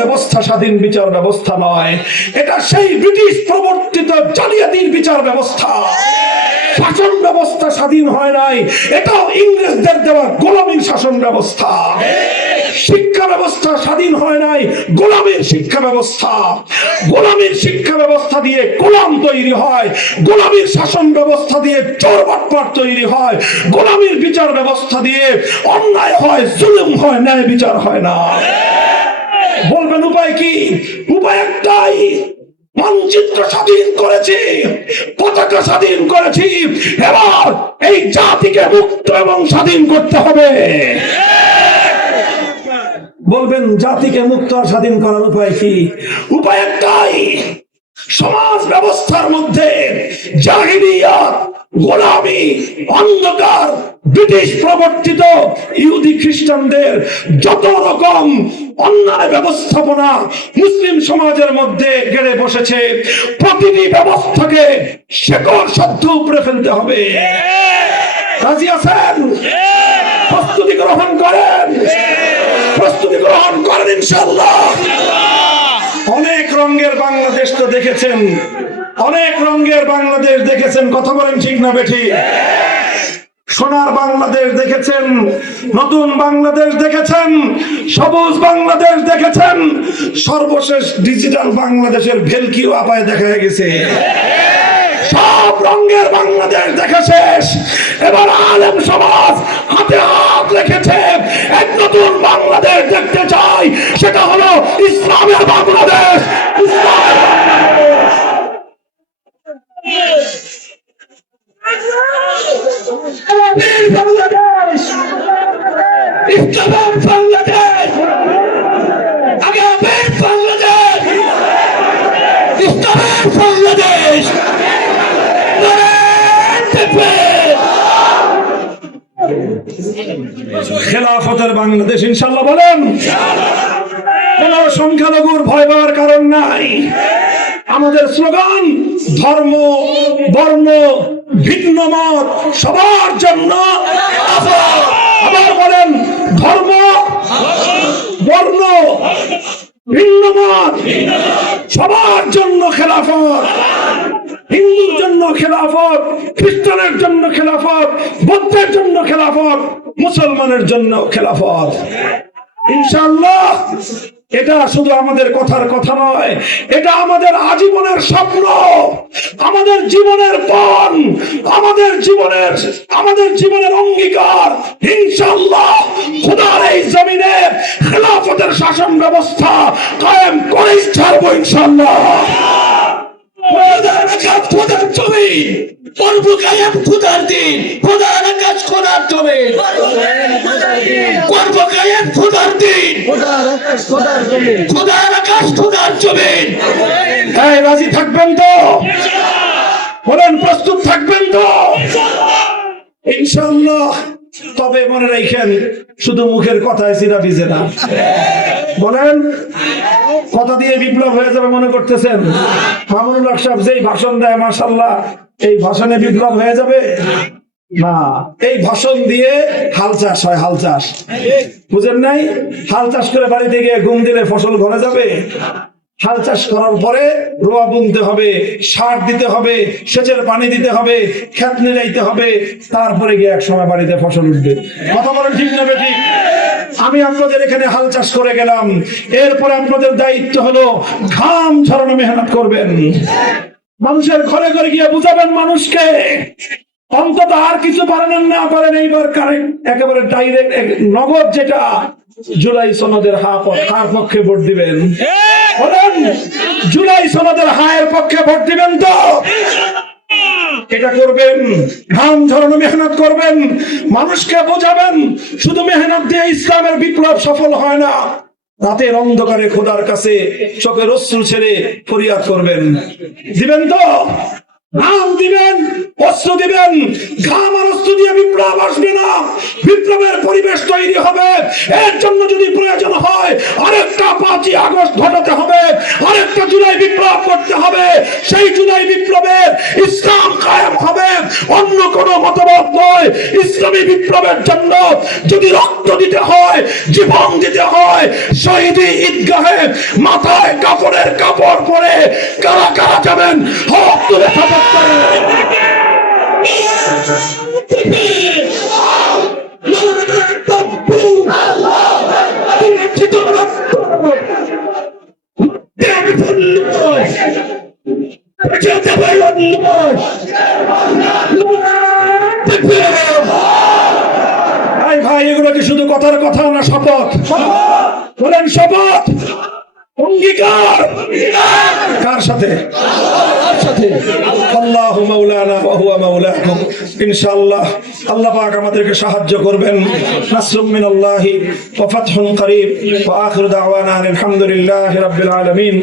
ব্যবস্থা স্বাধীন বিচার ব্যবস্থা নয়, এটা সেই ব্রিটিশ প্রবর্তিত জালিয়াতির বিচার ব্যবস্থা। শাসন ব্যবস্থা স্বাধীন হয় নাই, এটাও ইংরেজদের দেওয়া গোলামীর শাসন ব্যবস্থা। শিক্ষা ব্যবস্থা স্বাধীন হয় নাই, গোলামীর শিক্ষা ব্যবস্থা। গোলামীর শিক্ষা ব্যবস্থা দিয়ে গোলাম তৈরি হয়, গোলামীর শাসন ব্যবস্থা দিয়ে চোর বাটপার তৈরি হয়, গোলামীর বিচার ব্যবস্থা দিয়ে অন্যায় হয়, জুলুম হয়, ন্যায় বিচার হয় না। বলবেন উপায় কি? উপায় একটাই, মানচিত্র স্বাধীন করেছি, পতাকা স্বাধীন করেছি, এবার এই জাতিকে মুক্ত এবং স্বাধীন করতে হবে। বলবেন জাতিকে মুক্ত আর স্বাধীন করার উপায় কি? উপায় একটাই, সমাজ ব্যবস্থার মধ্যে জাহিলিয়াত, গোলামি, অন্ধকার, ব্রিটিশ প্রবর্তিত ইহুদি খ্রিস্টানদের যত রকম অন্যায় ব্যবস্থাপনা মুসলিম সমাজের মধ্যে গেড়ে বসেছে, প্রতিটি ব্যবস্থাকে শেকড় সদ্ধ উপরে ফেলতে হবে। রাজি আছেন? প্রস্তুতি গ্রহণ করেন, প্রস্তুতি গ্রহণ করেন ইনশাআল্লাহ। অনেক রঙের বাংলাদেশ তো দেখেছেন, অনেক রঙের বাংলাদেশ দেখেছেন, কথা বলেন ঠিক না বেঠিক? সোনার বাংলাদেশ দেখেছেন, নতুন বাংলাদেশ দেখেছেন, সবুজ বাংলাদেশ দেখেছেন, সর্বশেষ ডিজিটাল বাংলাদেশের ভেলকিও আপায় দেখা গেছে। সব রঙের বাংলাদেশ দেখে শেষ, এবার আলেম সমাজ হাতে হাত রেখেছে, এক নতুন বাংলাদেশ দেখতে চাই, সেটা হলো ইসলামের বাংলাদেশ। ইসলামের বাংলাদেশ। বাংলাদেশ, ইসলামের বাংলাদেশ, আগামী বাংলাদেশ, ইসলামের বাংলাদেশ। খেলাফতের বাংলাদেশ ইনশাআল্লাহ বলেন। কোন সংখ্যালঘুর ভয় পাওয়ার কারণ নাই। আমাদের স্লোগান ধর্ম, বর্ণ, ভিন্ন মত সবার জন্য। আবার বলেন ধর্ম, বর্ণ, ভিন্ন মত সবার জন্য খেলাফত। হিন্দুর জন্য খেলাফত, খ্রিস্টানের জন্য খেলাফত, বৌদ্ধের জন্য খেলাফত, মুসলমানের জন্য খেলাফত। ইনশাআল্লাহ এটা শুধু আমাদের কথার কথা নয়, এটা আমাদের আজীবনের স্বপ্ন, আমাদের জীবনের পণ, আমাদের জীবনের অঙ্গীকার। ইনশাআল্লাহ খোদার এই জমিনে খেলাফতের শাসন ব্যবস্থা কায়েম করেই ছাড়বো ইনশাআল্লাহ। খোদার জমি করবো কায়েম, খোদার দিন, খোদার কাজ খোদার জমি করবো কায়েম, খোদার দিন, খোদার আকাশ খোদার জমি। হ্যাঁ, রাজি থাকবেন তো? বলেন প্রস্তুত থাকবেন তো? ইনশাআল্লাহ। তবে মনে রাখেন, শুধু মুখের কথায় চিরা ভিজে না। বলেন কথা দিয়ে বিপ্লব হয়ে যাবে মনে করতেছেন? মামুনুল হক সাহেব যেই ভাষণ দেয়, মাশাআল্লাহ, এই ভাষণে বিপ্লব হয়ে যাবে না। এই ভাষণ দিয়ে হাল চাষ হয়, হাল চাষ বুঝেন নাই? হাল চাষ করে বাড়িতে গিয়ে ঘুম দিলে ফসল ঘরে যাবে? হাল চাষ করার পরে রোয়া বুনতে হবে, সার দিতে হবে, সেচের পানি দিতে হবে, ক্ষেত নিড়াইতে হবে, তারপরে গিয়ে এক সময় বাড়িতে ফসল উঠবে। কথা বলেন ঠিক না বেঠিক? আমি আপনাদের এখানে হাল চাষ করে গেলাম, এরপরে আপনাদের দায়িত্ব হলো ঘাম ঝরানো মেহনত করবেন, মানুষের ঘরে ঘরে গিয়ে বুঝাবেন মানুষকে। অন্তত আর কিছু পারেন না পারেন, এইবার কারেন্ট একেবারে ডাইরেক্ট নগদ, যেটা জুলাই সনদের হার পক্ষে ভোট দিবেন। বলেন জুলাই সনদের হায়ের পক্ষে ভোট দিবেন তো? এটা করবেন, ঘাম ঝরানো মেহনত করবেন, মানুষকে বোঝাবেন। শুধু মেহনত দিয়ে ইসলামের বিপ্লব সফল হয় না। রাতের অন্ধকারে খোদার কাছে চোখের অশ্রু ছেড়ে ফরিয়াদ করবেন। দিবেন তো? ঘাম দিবেন, অস্ত্র দিবেন। ঘাম আর অস্ত্র দিয়ে বিপ্লব আসবে না, বিপ্লবের পরিবেশ তৈরি হবে। এর জন্য যদি প্রয়োজন হয় আরেকটা 5ই আগস্ট ঘটাতে হবে, আরেকটা জুলাই বিপ্লব করতে হবে। সেই জুলাই বিপ্লবের ইসলাম কায়েম হবে, অন্য কোন মতবাদ নয়। ইসলামী বিপ্লবের জন্য যদি রক্ত দিতে হয়, জীবন দিতে হয়, শহীদি ঈদগাহে মাথায় কাপড়ের কাপড় পরে কারা কারা যাবেন হাত তুলে থাকতে ভাই, এগুলো কি শুধু কথার কথা না শপথ? বলেন শপথ, অঙ্গীকার। কার সাথে? আল্লাহু মাওলানা ওয়া হুয়া মাওলাকুম। ইনশাআল্লাহ আল্লাহ পাক আমাদেরকে সাহায্য করবেন। নাসরুম মিনাল্লাহি ওয়া ফাতহুন করিব ওয়া আখিরু দাওয়ানা আলহামদুলিল্লাহি রাব্বিল আলামিন।